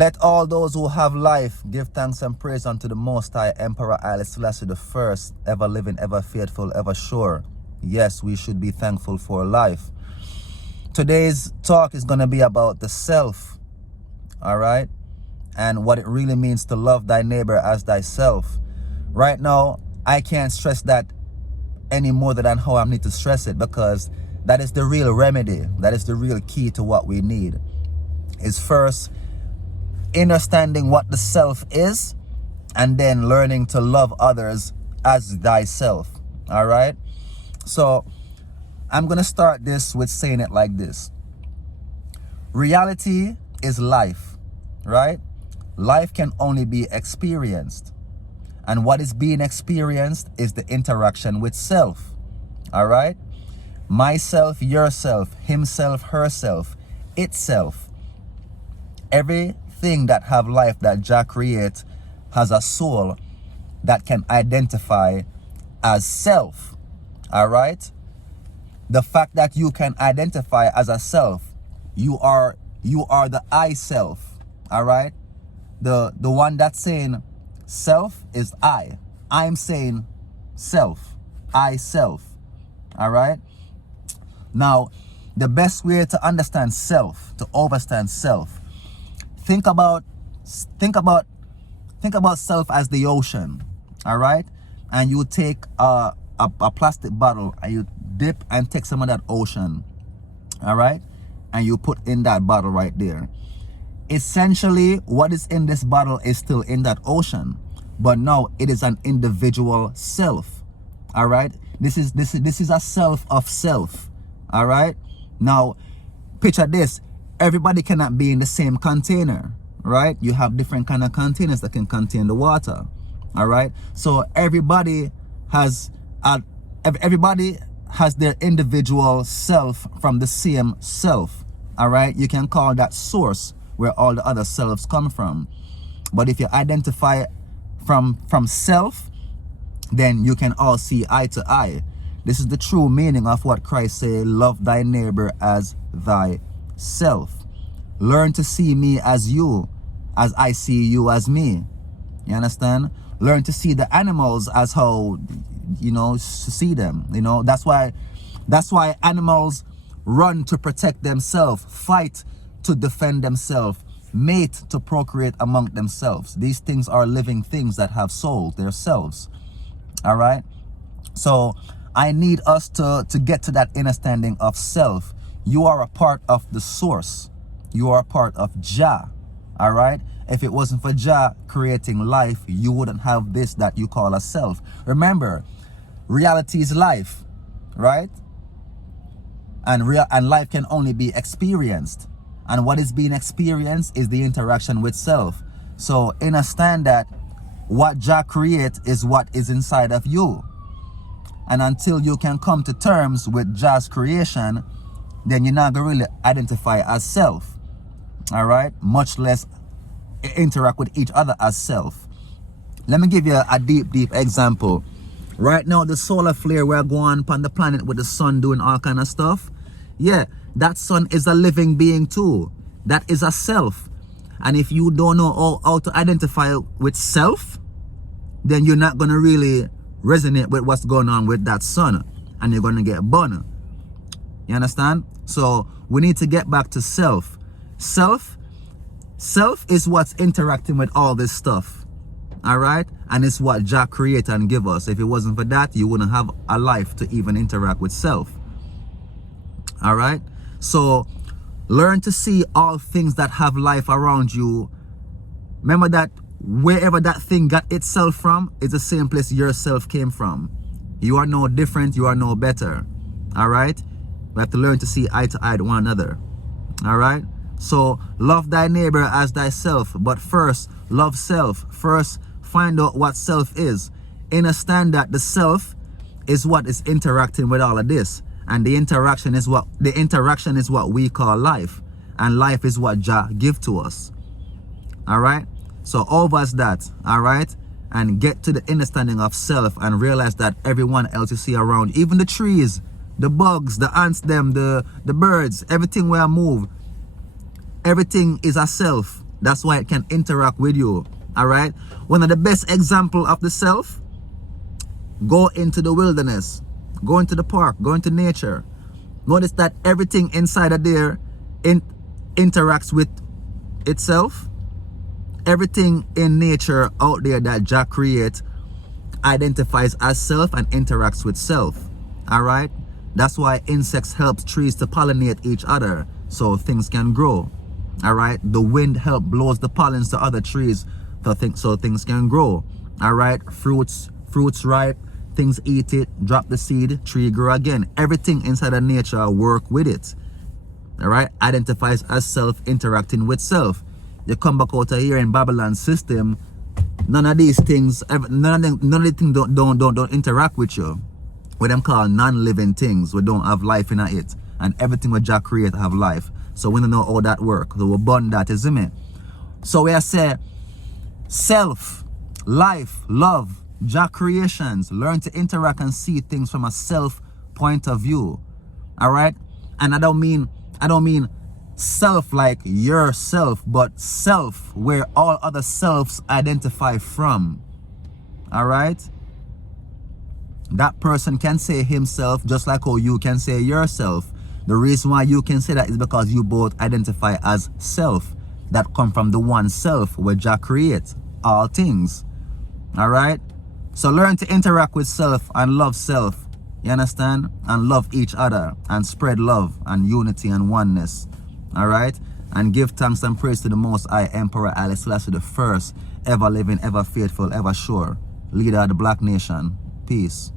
Let all those who have life give thanks and praise unto the Most High, Emperor Haile Selassie the First, ever living, ever faithful, ever sure. Yes, we should be thankful for life. Today's talk is going to be about the self, all right? And what it really means to love thy neighbor as thyself. Right now, I can't stress that any more than how I need to stress it, because that is the real remedy. That is the real key to what we need. Is first understanding what the self is, and then learning to love others as thyself. All right? So I'm going to start this with saying it like this. Reality is life, right? Life can only be experienced. And what is being experienced is the interaction with self. All right? Myself, yourself, himself, herself, itself. Everything that have life that Jah creates has a soul that can identify as self. All right? The fact that you can identify as a self, you are the I self. All right? The one that's saying self is I. I'm saying self. I self. All right? Now, the best way to understand self, to understand self, think about self as the ocean. All right? And you take a plastic bottle and you dip and take some of that ocean. All right? And you put in that bottle right there. Essentially, what is in this bottle is still in that ocean, but now it is an individual self. All right, this is a self of self. All right, now picture this: everybody cannot be in the same container, right? You have different kind of containers that can contain the water. All right, so everybody has their individual self from the same self. All right, you can call that source, where all the other selves come from. But if you identify from self, then you can all see eye to eye. This is the true meaning of what Christ said: love thy neighbor as thyself. Learn to see me as you, as I see you as me. You understand? Learn to see the animals as how, to see them. That's why animals run to protect themselves, fight to defend themselves, mate to procreate among themselves. These things are living things that have souls, their selves. All right? So I need us to get to that understanding of self. You are a part of the source. You are a part of Jah. All right? If it wasn't for Jah creating life, you wouldn't have this that you call a self. Remember, reality is life, right? And life can only be experienced. And what is being experienced is the interaction with self. So understand that what Jah creates is what is inside of you. And until you can come to terms with Jah's creation, then you're not going to really identify as self. All right? Much less interact with each other as self. Let me give you a deep example. Right now, the solar flare we're going on the planet with the sun doing all kind of stuff. Yeah, that sun is a living being too. That is a self. And if you don't know how to identify with self, then you're not going to really resonate with what's going on with that sun. And you're going to get burned. You understand? So we need to get back to self. Self is what's interacting with all this stuff. All right? And it's what Jah created and give us. If it wasn't for that, you wouldn't have a life to even interact with self. All right? So learn to see all things that have life around you. Remember that wherever that thing got itself from is the same place yourself came from. You are no different. You are no better. All right? We have to learn to see eye to eye to one another. All right? So love thy neighbor as thyself. But first, love self. First, find out what self is. Understand that the self is what is interacting with all of this. And the interaction is what we call life. And life is what Jah give to us. All right? So over that, all right? And get to the understanding of self and realize that everyone else you see around, even the trees, the bugs, the ants, the birds, everything where I move, everything is a self. That's why it can interact with you. All right. One of the best example of the self, go into the wilderness, go into the park, go into nature. Notice that everything inside of there interacts with itself. Everything in nature out there that Jah creates identifies as self and interacts with self. All right. That's why insects help trees to pollinate each other so things can grow. All right. The wind help blows the pollens to other trees so things can grow. All right. Fruits ripe, things eat it, drop the seed, tree grow again. Everything inside of nature work with it. All right. Identifies as self, interacting with self. You come back out of here in Babylon system, none of these things, none of the things don't interact with you. What them call non-living things, we don't have life in it, and everything we Jah create have life. So we don't know how that work. So we burn that, is it? So we say self, life, love, Jah creations. Learn to interact and see things from a self point of view. All right, and I don't mean self like yourself, but self where all other selves identify from. All right. That person can say himself just like how you can say yourself. The reason why you can say that is because you both identify as self. That come from the one self where Jah creates all things. All right. So learn to interact with self and love self. You understand? And love each other and spread love and unity and oneness. All right. And give thanks and praise to the Most High Emperor Haile Selassie the First, ever living, ever faithful, ever sure, leader of the Black Nation. Peace.